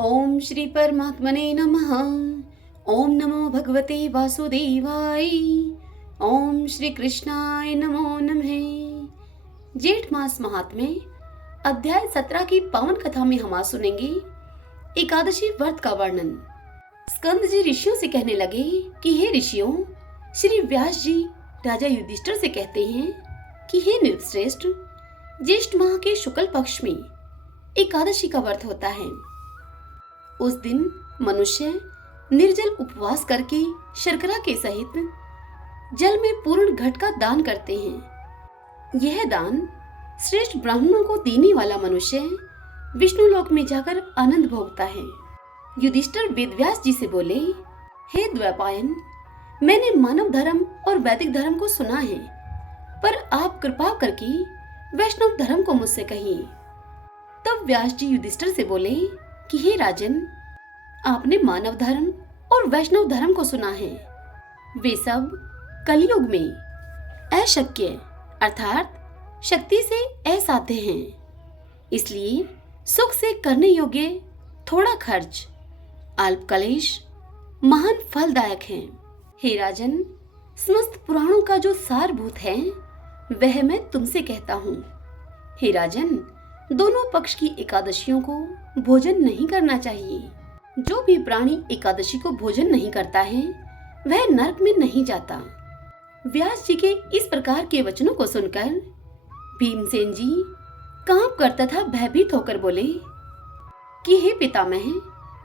ओम श्री परमात्मने नमः। ओम नमो भगवते वासुदेवाय। ओम श्री कृष्णाय नमो नमः। जेठ मास महात्म्य अध्याय 17 की पावन कथा में हम आज सुनेंगे एकादशी व्रत का वर्णन। स्कंद जी ऋषियों से कहने लगे कि हे ऋषियों, श्री व्यास जी राजा युधिष्ठिर से कहते हैं कि हे नृपश्रेष्ठ, ज्येष्ठ माह के शुक्ल पक्ष में एकादशी का व्रत होता है। उस दिन मनुष्य निर्जल उपवास करके शर्करा के सहित जल में पूर्ण घट का दान करते हैं। यह दान श्रेष्ठ ब्राह्मणों को देने वाला मनुष्य विष्णु लोक में जाकर आनंद भोगता है। युधिष्ठिर वेदव्यास जी से बोले, हे द्वैपायन, मैंने मानव धर्म और वैदिक धर्म को सुना है, पर आप कृपा करके वैष्णव धर्म को मुझसे कहिए। तब व्यास जी युधिष्ठिर से बोले कि हे राजन, आपने मानव धर्म और वैष्णव धर्म को सुना है। वे सब कलयुग में अशक्य अर्थात शक्ति से असाध्य हैं। इसलिए सुख से करने योग्य थोड़ा खर्च, अल्प कलेश महान फलदायक हैं। हे राजन, समस्त पुराणों का जो सारभूत है वह मैं तुमसे कहता हूँ। हे राजन, दोनों पक्ष की एकादशियों को भोजन नहीं करना चाहिए। जो भी प्राणी एकादशी को भोजन नहीं करता है वह नरक में नहीं जाता। व्यास जी के इस प्रकार के वचनों को सुनकर भीमसेन जी कांप कर तथा भयभीत होकर बोले कि हे पितामह,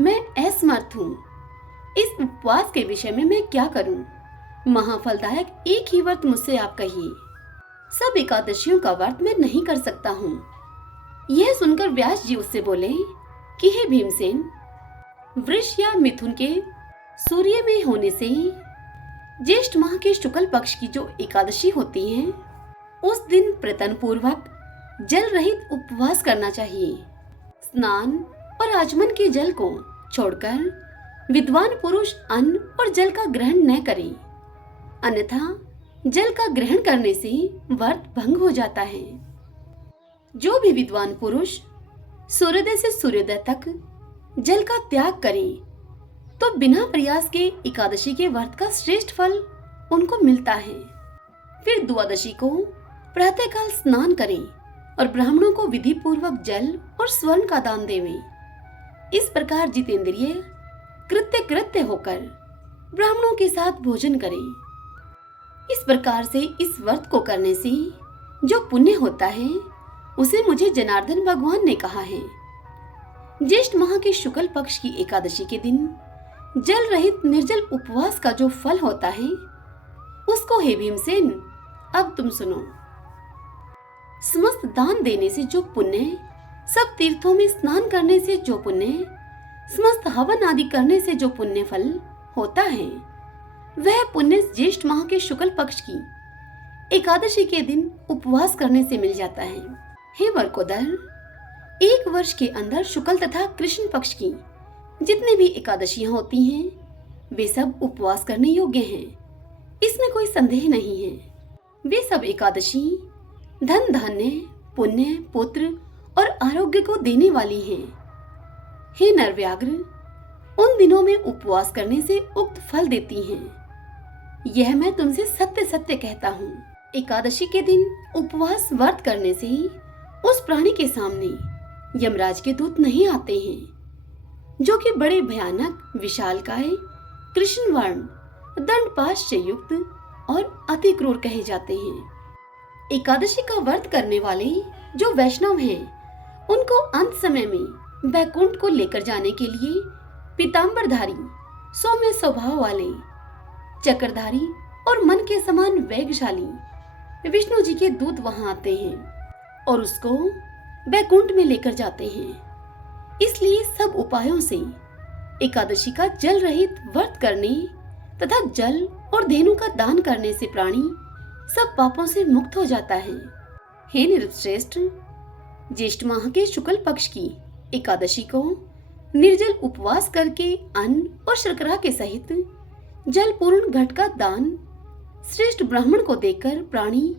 मैं असमर्थ हूँ। इस उपवास के विषय में मैं क्या करूँ? महाफलदायक एक ही व्रत मुझसे आप कहिए। सब एकादशियों का व्रत मैं नहीं कर सकता हूँ। यह सुनकर व्यास जी उससे बोले कि हे भीमसेन, वृष या मिथुन के सूर्य में होने से ज्येष्ठ माह के शुक्ल पक्ष की जो एकादशी होती है, उस दिन प्रतन पूर्वक जल रहित उपवास करना चाहिए। स्नान और आचमन के जल को छोड़कर विद्वान पुरुष अन्न और जल का ग्रहण न करें, अन्यथा जल का ग्रहण करने से व्रत भंग हो जाता है। जो भी विद्वान पुरुष सूर्योदय से सूर्योदय तक जल का त्याग करें तो बिना प्रयास के एकादशी के व्रत का श्रेष्ठ फल उनको मिलता है। फिर द्वादशी को प्रातःकाल स्नान करें और ब्राह्मणों को विधि पूर्वक जल और स्वर्ण का दान देवें। इस प्रकार जितेंद्रिय कृत्य कृत्य होकर ब्राह्मणों के साथ भोजन करें। इस प्रकार से इस व्रत को करने से जो पुण्य होता है उसे मुझे जनार्दन भगवान ने कहा है। ज्येष्ठ माह के शुक्ल पक्ष की एकादशी के दिन जल रहित निर्जल उपवास का जो फल होता है उसको हे भीमसेन अब तुम सुनो। समस्त दान देने से जो पुण्य, सब तीर्थों में स्नान करने से जो पुण्य, समस्त हवन आदि करने से जो पुण्य फल होता है, वह पुण्य ज्येष्ठ माह के शुक्ल पक्ष की एकादशी के दिन उपवास करने से मिल जाता है। हे वरकोदर, एक वर्ष के अंदर शुक्ल तथा कृष्ण पक्ष की जितनी भी एकादशियां होती हैं वे सब उपवास करने योग्य हैं। इसमें कोई संदेह नहीं है। वे सब एकादशी धन धान्य पुण्य पुत्र और आरोग्य को देने वाली हैं। हे नरव्याघ्र, उन दिनों में उपवास करने से उक्त फल देती हैं। यह मैं तुमसे सत्य सत्य कहता हूँ। एकादशी के दिन उपवास व्रत करने से उस प्राणी के सामने यमराज के दूत नहीं आते हैं, जो कि बड़े भयानक विशालकाय कृष्ण वर्ण दंडपाश से युक्त और अति क्रूर कहे जाते हैं। एकादशी का व्रत करने वाले जो वैष्णव हैं, उनको अंत समय में वैकुंठ को लेकर जाने के लिए पीतांबरधारी, सौम्य स्वभाव वाले, चक्रधारी और मन के समान वेगशाली विष्णु जी के दूत वहां आते हैं और उसको वैकुंठ में लेकर जाते हैं। इसलिए सब उपायों से एकादशी का जल रहित व्रत करने तथा जल और धेनु का दान करने से प्राणी सब पापों से मुक्त हो जाता है। हे नृपश्रेष्ठ, ज्येष्ठ माह के शुक्ल पक्ष की एकादशी को निर्जल उपवास करके अन्न और शर्करा के सहित जल पूर्ण घट का दान श्रेष्ठ ब्राह्मण को देकर प्राणी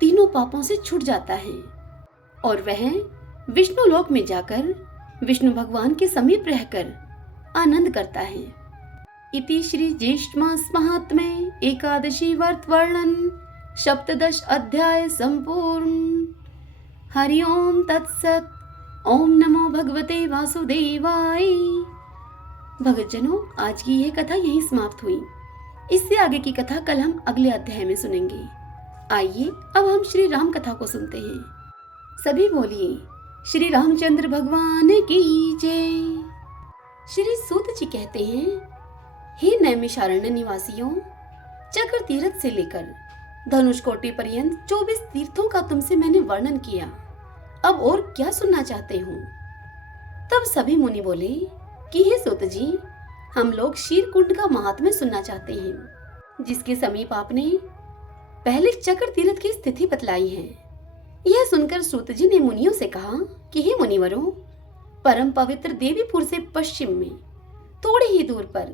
तीनों पापों से छूट जाता है और वह विष्णु लोक में जाकर विष्णु भगवान के समीप रहकर आनंद करता है। इति श्री ज्येष्ठ मास महात्म्ये एकादशी व्रत वर्णन सप्तदश अध्याय संपूर्ण। हरि ओम तत्सत। ओम नमो भगवते वासुदेवाय। भक्तजनों, आज की यह कथा यहीं समाप्त हुई। इससे आगे की कथा कल हम अगले अध्याय में सुनेंगे। आइए अब हम श्री राम कथा को सुनते हैं। सभी बोलिए श्री रामचंद्र भगवान की जय। श्री सूत जी कहते हैं, हे नैमिषारण्य निवासियों, चक्र तीर्थ से लेकर धनुषकोटि पर्यंत 24 तीर्थों का तुमसे मैंने वर्णन किया। अब और क्या सुनना चाहते हो? तब सभी मुनि बोले कि हे सूत जी, हम लोग शीर कुंड का महात्म्य सुनना चाहते हैं, जिसके समीप आपने पहले चक्र तीर्थ की स्थिति बतलाई है। यह सुनकर सूत जी ने मुनियों से कहा कि हे मुनिवरों, परम पवित्र देवीपुर से पश्चिम में थोड़ी ही दूर पर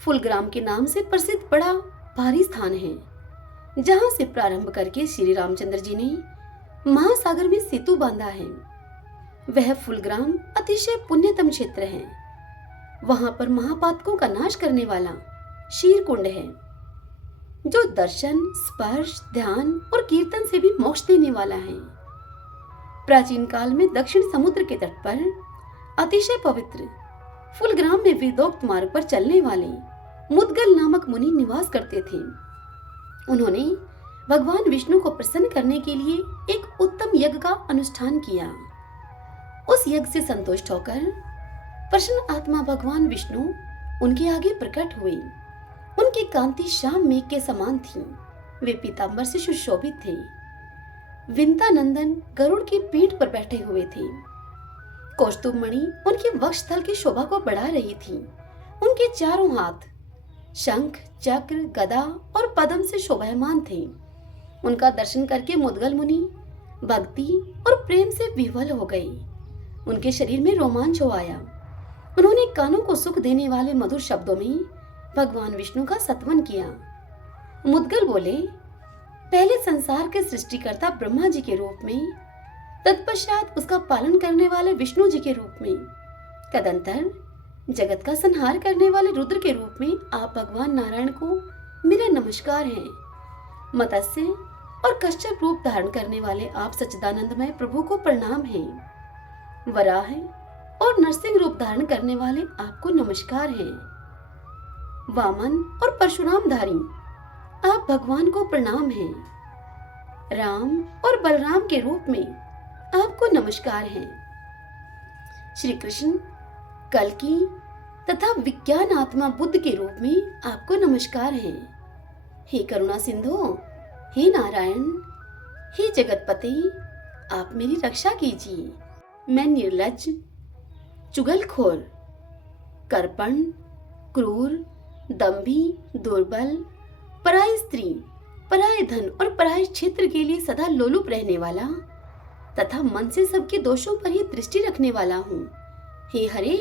फुलग्राम के नाम से प्रसिद्ध बड़ा भारी स्थान है, जहां से प्रारंभ करके श्री रामचंद्र जी ने महासागर में सेतु बांधा है। वह फुलग्राम अतिशय पुण्यतम क्षेत्र है। वहां पर महापातकों का नाश करने वाला शीर कुंड है, जो दर्शन, स्पर्श, ध्यान और कीर्तन से भी मोक्ष देने वाला है। प्राचीन काल में दक्षिण समुद्र के तट पर अतिशय पवित्र फुलग्राम में वेदोक्त मार्ग पर चलने वाले मुद्गल नामक मुनि निवास करते थे। उन्होंने भगवान विष्णु को प्रसन्न करने के लिए एक उत्तम यज्ञ का अनुष्ठान किया। उस यज्ञ से संतुष्ट होकर प्रसन्न आत्मा भगवान विष्णु उनके आगे प्रकट हुए। उनकी कांति श्याम मेघ के समान थी। वे पीतांबर से सुशोभित थे। विंता नंदन गरुड़ की पीठ पर बैठे हुए थे। कौस्तुभ मणि उनके वक्षस्थल की शोभा को बढ़ा रही थी। उनके चारों हाथ शंख, चक्र, गदा और पद्म से शोभायमान थे। उनका दर्शन करके मुद्गल मुनि भक्ति और प्रेम से विह्वल हो गए। उनके शरीर में रोमांच हो आया। उन्होंने कानों को सुख देने वाले मधुर शब्दों में भगवान विष्णु का सत्वन किया। मुद्गल बोले, पहले संसार के सृष्टिकर्ता ब्रह्मा जी के रूप में, तत्पश्चात उसका पालन करने वाले विष्णु जी के रूप में, तदंतर जगत का संहार करने वाले रुद्र के रूप में आप भगवान नारायण को मेरा नमस्कार है। मत्स्य और कश्यप रूप धारण करने वाले आप सच्चिदानंदमय प्रभु को प्रणाम है। वराह और नरसिंह रूप धारण करने वाले आपको नमस्कार है। वामन और परशुरामधारी आप भगवान को प्रणाम है। राम और बलराम के रूप में आपको नमस्कार है। श्री कृष्ण, कल्कि तथा विज्ञान आत्मा बुद्ध के रूप में आपको नमस्कार है। हे करुणा सिंधु, हे नारायण, हे जगतपति, आप मेरी रक्षा कीजिए। मैं निर्लज्ज, चुगलखोर, कर्पण, क्रूर, दंभी, दुर्बल, पराई स्त्री, पराये धन और पराये क्षेत्र के लिए सदा लोलुप रहने वाला तथा मन से सबके दोषों पर ही दृष्टि रखने वाला हूँ। हे हरे,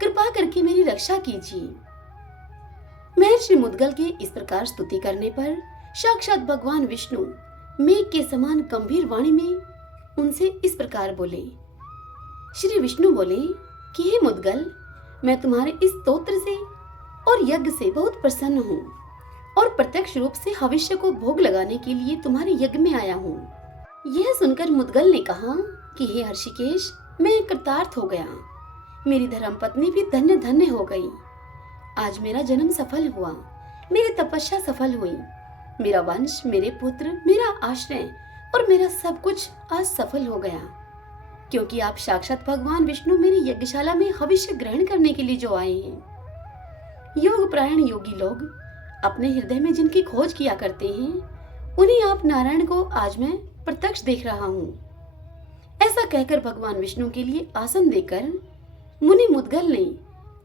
कृपा करके मेरी रक्षा कीजिए। महर्षि मुद्गल के इस प्रकार स्तुति करने पर साक्षात भगवान विष्णु मेघ के समान गंभीर वाणी में उनसे इस प्रकार बोले। श्री विष्णु बोले कि हे मुद्गल, मैं तुम्हारे इस स्तोत्र से और यज्ञ से बहुत प्रसन्न हूँ और प्रत्यक्ष रूप से भविष्य को भोग लगाने के लिए तुम्हारे यज्ञ में आया हूँ। यह सुनकर मुद्गल ने कहा कि हे हर्षिकेश, मैं कृतार्थ हो गया। मेरी धर्मपत्नी भी धन्य धन्य हो गई। आज मेरा जन्म सफल हुआ, मेरी तपस्या सफल हुई। मेरा वंश, मेरे पुत्र, मेरा आश्रय और मेरा सब कुछ आज सफल हो गया, क्योंकि आप साक्षात भगवान विष्णु मेरी यज्ञशाला में भविष्य ग्रहण करने के लिए जो आए हैं। योग प्रायण योगी लोग अपने हृदय में जिनकी खोज किया करते हैं, उन्हीं आप नारायण को आज मैं प्रत्यक्ष देख रहा हूँ। ऐसा कहकर भगवान विष्णु के लिए आसन देकर मुनि मुद्गल ने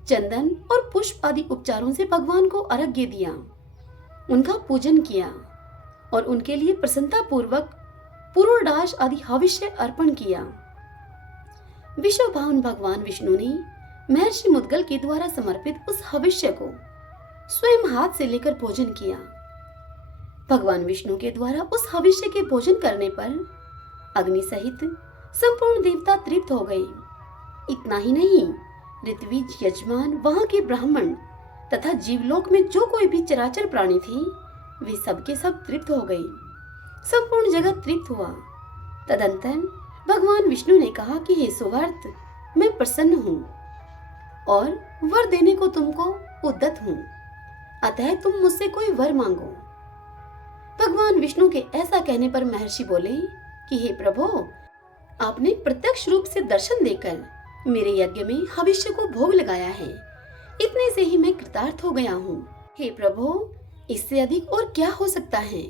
चंदन और पुष्प आदि उपचारों से भगवान को अर्घ्य दिया, उनका पूजन किया और उनके लिए प्रसन्नता पूर्वक पुरोडाश आदि हविष्य अर्पण किया। विश्व भावन भगवान विष्णु ने महर्षि मुद्गल के द्वारा समर्पित उस हविष्य को स्वयं हाथ से लेकर भोजन किया। भगवान विष्णु के द्वारा उस हविष्य के भोजन करने पर अग्नि सहित संपूर्ण देवता तृप्त हो गए। इतना ही नहीं, ऋत्विज, यजमान, वहां के ब्राह्मण तथा जीवलोक में जो कोई भी चराचर प्राणी थे, वे सब के सब तृप्त हो गए। संपूर्ण जगत तृप्त हुआ। तदंतर भगवान विष्णु ने कहा कि हे सुवर्त, मैं प्रसन्न हूँ और वर देने को तुमको उद्यत हूँ, अतः तुम मुझसे कोई वर मांगो। भगवान विष्णु के ऐसा कहने पर महर्षि बोले कि हे प्रभु, आपने प्रत्यक्ष रूप से दर्शन देकर मेरे यज्ञ में हविष्य को भोग लगाया है, इतने से ही मैं कृतार्थ हो गया हूँ। हे प्रभु, इससे अधिक और क्या हो सकता है।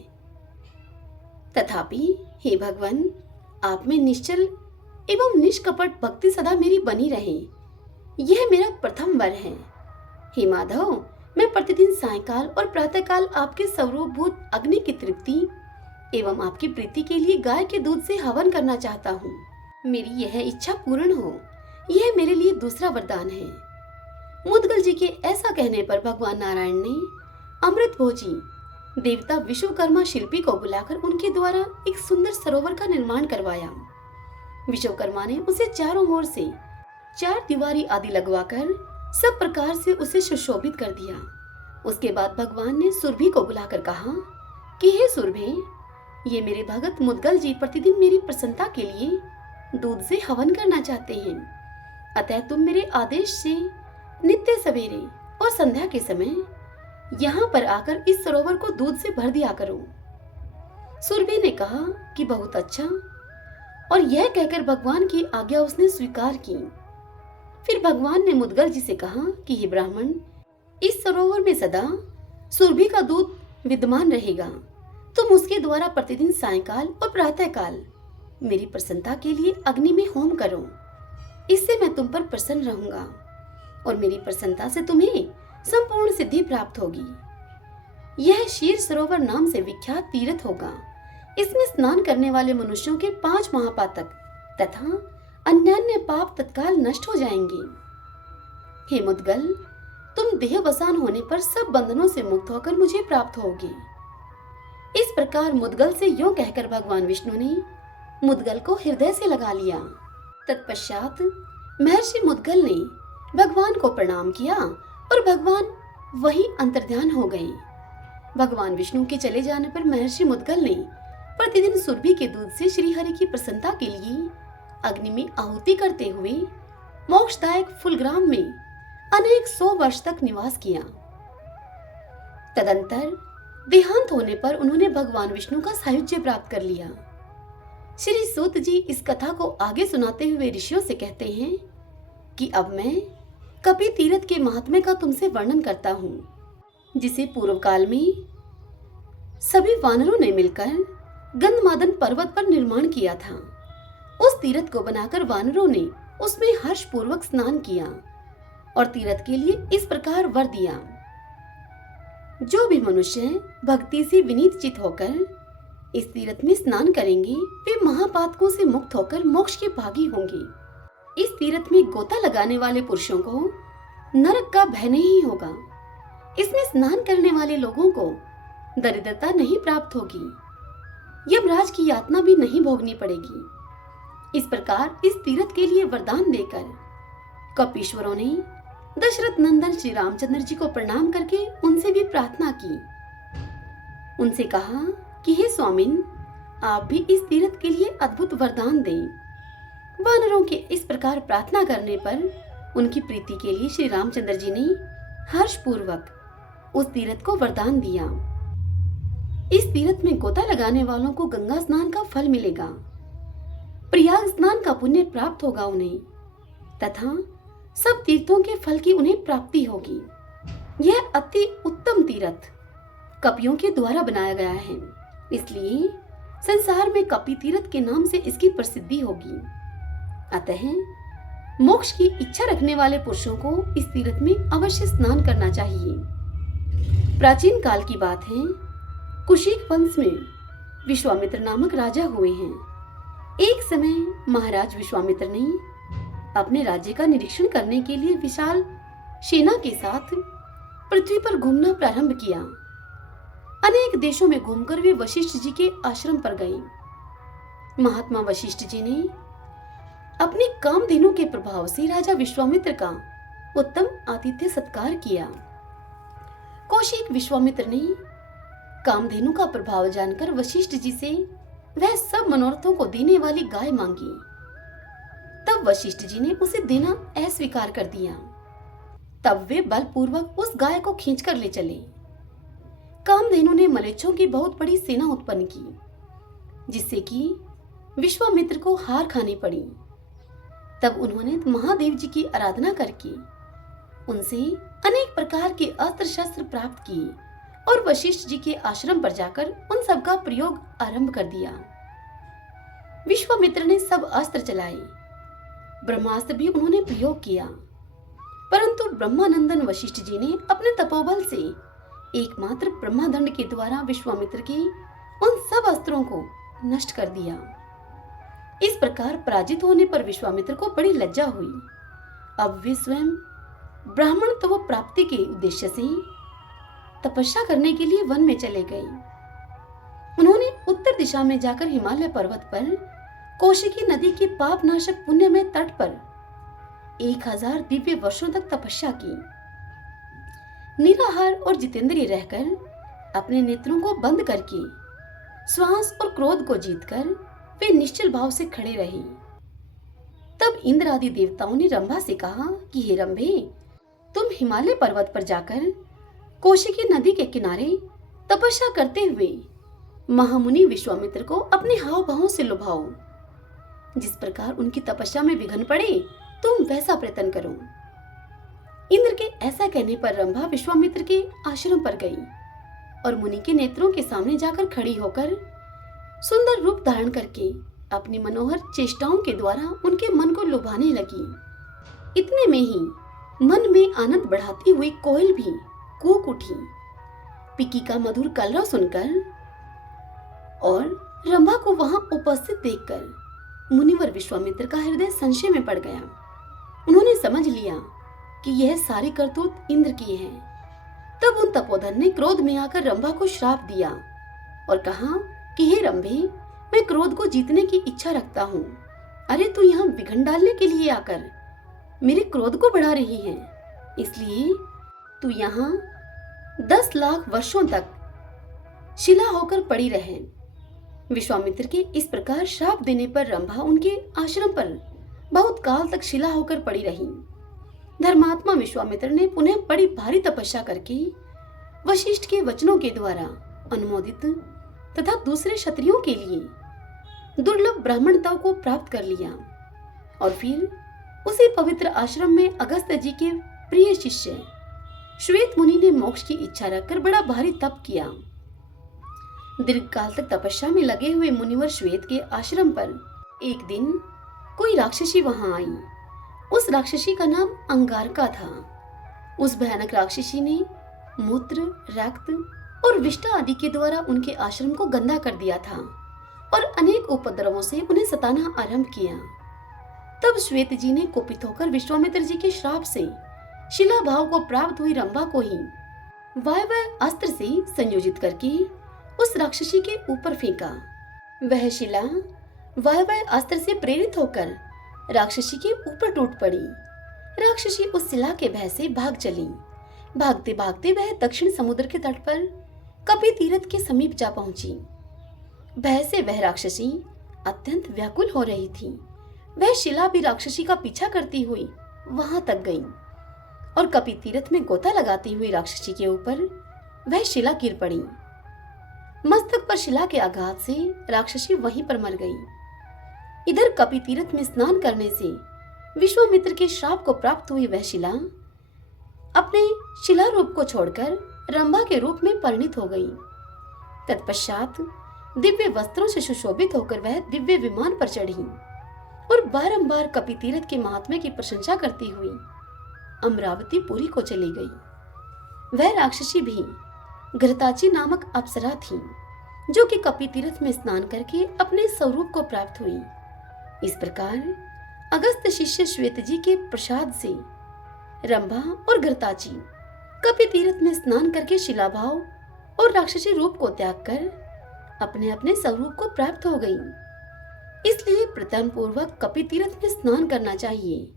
तथापि हे भगवान, आप में निश्चल एवं निष्कपट भक्ति सदा मेरी बनी रहे, यह मेरा प्रथम वर है। हे माधव, मैं प्रतिदिन सायंकाल और प्रातःकाल आपके स्वरूपभूत अग्नि की तृप्ति एवं आपकी प्रीति के लिए गाय के दूध से हवन करना चाहता हूँ। मेरी यह इच्छा पूर्ण हो, यह मेरे लिए दूसरा वरदान है। मुद्गल जी के ऐसा कहने पर भगवान नारायण ने अमृत भोजी देवता विश्वकर्मा शिल्पी को बुलाकर उनके द्वारा एक सुंदर सरोवर का निर्माण करवाया। विश्वकर्मा ने उसे चारों ओर से 4 दीवारी आदि लगवाकर सब प्रकार से उसे सुशोभित कर दिया। उसके बाद भगवान ने सुरभि को बुलाकर कहा कि हे सुरभि, ये मेरे भगत मुद्गल जी प्रतिदिन मेरी प्रसन्नता के लिए दूध से हवन करना चाहते हैं, अतः तुम मेरे आदेश से नित्य सवेरे और संध्या के समय यहाँ पर आकर इस सरोवर को दूध से भर दिया करो। सुरभि ने कहा कि बहुत अच्छा, और यह कहकर भगवान की आज्ञा उसने स्वीकार की। फिर भगवान ने मुद्गल जी से कहा कि हे ब्राह्मण, इस सरोवर में सदा सुरभि का दूध विद्यमान रहेगा। तुम उसके द्वारा प्रतिदिन सायंकाल और प्रातःकाल मेरी प्रसन्नता के लिए अग्नि में होम करो, इससे मैं तुम पर प्रसन्न रहूंगा और मेरी प्रसन्नता से तुम्हें संपूर्ण सिद्धि प्राप्त होगी। यह क्षीर सरोवर नाम से विख्यात तीर्थ होगा। इसमें स्नान करने वाले मनुष्यों के 5 महापातक तथा अन्यान्य पाप तत्काल नष्ट हो जाएंगे। हे मुद्गल, तुम देहवसान होने पर सब बंधनों से मुक्त होकर मुझे प्राप्त होगी। इस प्रकार मुद्गल से यूं कहकर भगवान विष्णु ने मुद्गल को हृदय से लगा लिया। तत्पश्चात महर्षि मुद्गल ने भगवान को प्रणाम किया और भगवान वही अंतर्ध्यान हो गए। भगवान विष्णु के चले जाने पर महर्षि मुद्गल ने प्रतिदिन सुरभि के दूध से श्री हरि की प्रसन्नता के लिए अग्नि में आहुति करते हुए मोक्षदायक फुलग्राम में अनेक 100 वर्ष तक निवास किया। तदंतर देहांत होने पर उन्होंने भगवान विष्णु का सायुज्य प्राप्त कर लिया। श्री सूत जी इस कथा को आगे सुनाते हुए ऋषियों से कहते हैं कि अब मैं कपि तीर्थ के महात्म्य का तुमसे वर्णन करता हूँ, जिसे पूर्व काल में सभी वानरों ने मिलकर गंधमादन पर्वत पर निर्माण किया था। उस तीर्थ को बनाकर वानरों ने उसमें हर्ष पूर्वक स्नान किया और तीर्थ के लिए इस प्रकार वर दिया, जो भी मनुष्य भक्ति से विनीत चित होकर इस तीर्थ में स्नान करेंगे, वे महापातकों से मुक्त होकर मोक्ष के भागी होंगे। इस तीर्थ में गोता लगाने वाले पुरुषों को नरक का भय नहीं होगा। इसमें स्नान करने वाले लोगों को दरिद्रता नहीं प्राप्त होगी। यमराज की यातना भी नहीं भोगनी पड़ेगी। इस प्रकार इस तीर्थ के लिए वरदान देकर कपीश्वरों ने दशरथ नंदन श्री रामचंद्र जी को प्रणाम करके उनसे भी प्रार्थना की। उनसे कहा कि हे स्वामिन, आप भी इस तीर्थ के लिए अद्भुत वरदान दें। वानरों के इस प्रकार प्रार्थना करने पर उनकी प्रीति के लिए श्री रामचंद्र जी ने हर्ष पूर्वक उस तीर्थ को वरदान दिया। इस तीर्थ में गोता लगाने वालों को गंगा स्नान का फल मिलेगा, प्रयाग स्नान का पुण्य प्राप्त होगा उन्हें, तथा सब तीर्थों के फल की उन्हें प्राप्ति होगी। यह अति उत्तम तीर्थ कपियों के द्वारा बनाया गया है, इसलिए संसार में कपि तीर्थ के नाम से इसकी प्रसिद्धि होगी। अतः मोक्ष की इच्छा रखने वाले पुरुषों को इस तीर्थ में अवश्य स्नान करना चाहिए। प्राचीन काल की बात है, कुशिक वंश में विश्वामित्र नामक राजा हुए हैं। एक समय महाराज विश्वामित्र ने अपने राज्य का निरीक्षण करने के लिए विशाल सेना के साथ पृथ्वी पर घूमना प्रारंभ किया। अनेक देशों में घूमकर वे वशिष्ठ जी के आश्रम पर गए। महात्मा वशिष्ठ जी ने अपने कामधेनु के प्रभाव से राजा विश्वामित्र का उत्तम आतिथ्य सत्कार किया। कौशिक विश्वामित्र ने कामधेनु का प्रभाव जानकर वशिष्ठ जी से वह सब मनोरथों को देने वाली गाय मांगी। तब वशिष्ठ जी ने उसे देना अस्वीकार कर दिया। तब वे बलपूर्वक उस गाय को खींचकर ले चले। कामधेनु ने मलेच्छों की बहुत बड़ी सेना उत्पन्न की, जिससे कि विश्वामित्र को हार खानी पड़ी। तब उन्होंने महादेव जी की आराधना करके उनसे अनेक प्रकार के अस्त्र शस्त्र प्राप्त किए और वशिष्ठ जी के आश्रम पर जाकर उन सब का प्रयोग आरंभ कर दिया। विश्वामित्र ने सब अस्त्र चलाए, ब्रह्मास्त्र भी उन्होंने प्रयोग किया, परंतु ब्रह्मानंदन वशिष्ठ जी ने अपने तपोबल से एकमात्र ब्रह्मादंड के द्वारा विश्वामित्र के उन सब अस्त्रों को नष्ट कर दिया। इस प्रकार पराजित होने पर विश्वामित्र को बड़ी लज्जा हुई। अब वे स्वयं ब्राह्मणत्व प्राप्ति के उद्देश्य से तपस्या करने के लिए वन में चले गए। उन्होंने उत्तर दिशा में जाकर हिमालय पर्वत पर कौशिकी नदी के पापनाशक पुण्यमय तट पर 1000 दिव्य वर्षों तक तपस्या की। निराहार और जितेंद्रिय रहकर अपने नेत्रों को बंद करके श्वास और क्रोध को जीतकर वे निश्चल भाव से खड़े रहे। तब इंद्र आदि देवताओं ने रंभा से कहा कि हे रंभे, तुम हिमालय पर्वत पर जाकर कौशिकी नदी के किनारे तपस्या करते हुए महामुनि विश्वामित्र को अपने हाव भावों से लुभाओ। जिस प्रकार उनकी तपस्या में विघ्न पड़े, तुम वैसा प्रयत्न करो। इंद्र के ऐसा कहने पर रंभा विश्वामित्र के आश्रम पर गई और मुनि के नेत्रों के सामने जाकर खड़ी होकर सुंदर रूप धारण करके अपनी मनोहर चेष्टाओं के द्वारा उनके मन को लुभाने लगी। इतने में ही मन में आनंद बढ़ाती हुई कोयल भी कूक उठी। पिकी का मधुर कलरव सुनकर और रंभा को वहां उपस्थित देखकर मुनिवर विश्वामित्र का हृदय संशय में पड़ गया। उन्होंने समझ लिया कि यह सारी करतूत इंद्र की है। तब उन तपोधन ने क्रोध में आकर रंभा को श्राप दिया और कहा कि हे रंभे, मैं क्रोध को जीतने की इच्छा रखता हूँ। अरे तू यहाँ विघ्न डालने के लिए आकर मेरे क्रोध को बढ़ा रही है, इसलिए तू यहाँ 10 लाख वर्षों तक शिला होकर पड़ी रहे। विश्वामित्र के इस प्रकार श्राप देने पर रंभा उनके आश्रम पर बहुत काल तक शिला होकर पड़ी रही। धर्मात्मा विश्वामित्र ने पुनः बड़ी भारी तपस्या करके वशिष्ठ के वचनों के द्वारा अनुमोदित तथा दूसरे क्षत्रियों के लिए दुर्लभ ब्राह्मणता को प्राप्त कर लिया और फिर उसी पवित्र आश्रम में अगस्त्य जी के प्रिय शिष्य श्वेत मुनि ने मोक्ष की इच्छा रखकर बड़ा भारी तप किया। दीर्घ काल तक तपस्या में लगे हुए मुनिवर श्वेत के आश्रम पर एक दिन कोई राक्षसी वहां आई। उस राक्षसी का नाम अंगारका था। उस भयानक राक्षसी ने मूत्र, रक्त और विष्ठा आदि के द्वारा उनके आश्रम को गंदा कर दिया था और अनेक उपद्रवों से उन्हें सताना आरंभ किया। तब श्वेत जी ने कुपित होकर विश्वामित्र जी के श्राप से शिला भाव को प्राप्त हुई रंभा को ही वायव्य अस्त्र से संयोजित करके उस राक्षसी के ऊपर फेंका। वह शिला वायव्य अस्त्र से प्रेरित होकर राक्षसी के ऊपर टूट पड़ी। राक्षसी उस शिला के भय से भाग चली। भागते भागते वह दक्षिण समुद्र के तट पर कपि तीर्थ के समीप जा पहुंची। भय से वह राक्षसी अत्यंत व्याकुल हो रही थी। वह शिला भी राक्षसी का पीछा करती हुई वहां तक गई और कपि तीर्थ में गोता लगाती हुई राक्षसी के ऊपर वह शिला गिर पड़ी। मस्तक पर शिला के आघात से राक्षसी वहीं पर मर गई। इधर कपि तीर्थ में स्नान करने से विश्वामित्र के श्राप को प्राप्त हुई वह शिला अपने शिला रूप को छोड़कर रंभा के रूप में परिणित हो गई। तत्पश्चात दिव्य वस्त्रों से सुशोभित होकर वह दिव्य विमान पर चढ़ी और बारंबार कपि तीर्थ के महात्म्य की प्रशंसा करती हुई अमरावती पुरी को चली गई। वह राक्षसी भी घृताची नामक अप्सरा थी, जो कि कपि तीर्थ में स्नान करके अपने स्वरूप को प्राप्त हुई। इस प्रकार अगस्त शिष्य श्वेत जी के प्रसाद से रंभा और घृताची कपि तीर्थ में स्नान करके शिलाभाव और राक्षसी रूप को त्याग कर अपने अपने स्वरूप को प्राप्त हो गई। इसलिए प्रथम पूर्वक कपि तीर्थ में स्नान करना चाहिए।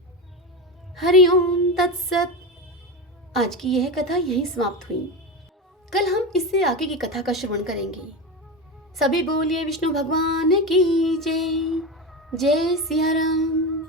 हरिओम तत्सत। आज की यह कथा यहीं समाप्त हुई। कल हम इससे आगे की कथा का श्रवण करेंगे। सभी बोलिए विष्णु भगवान की जय। जय सिया राम।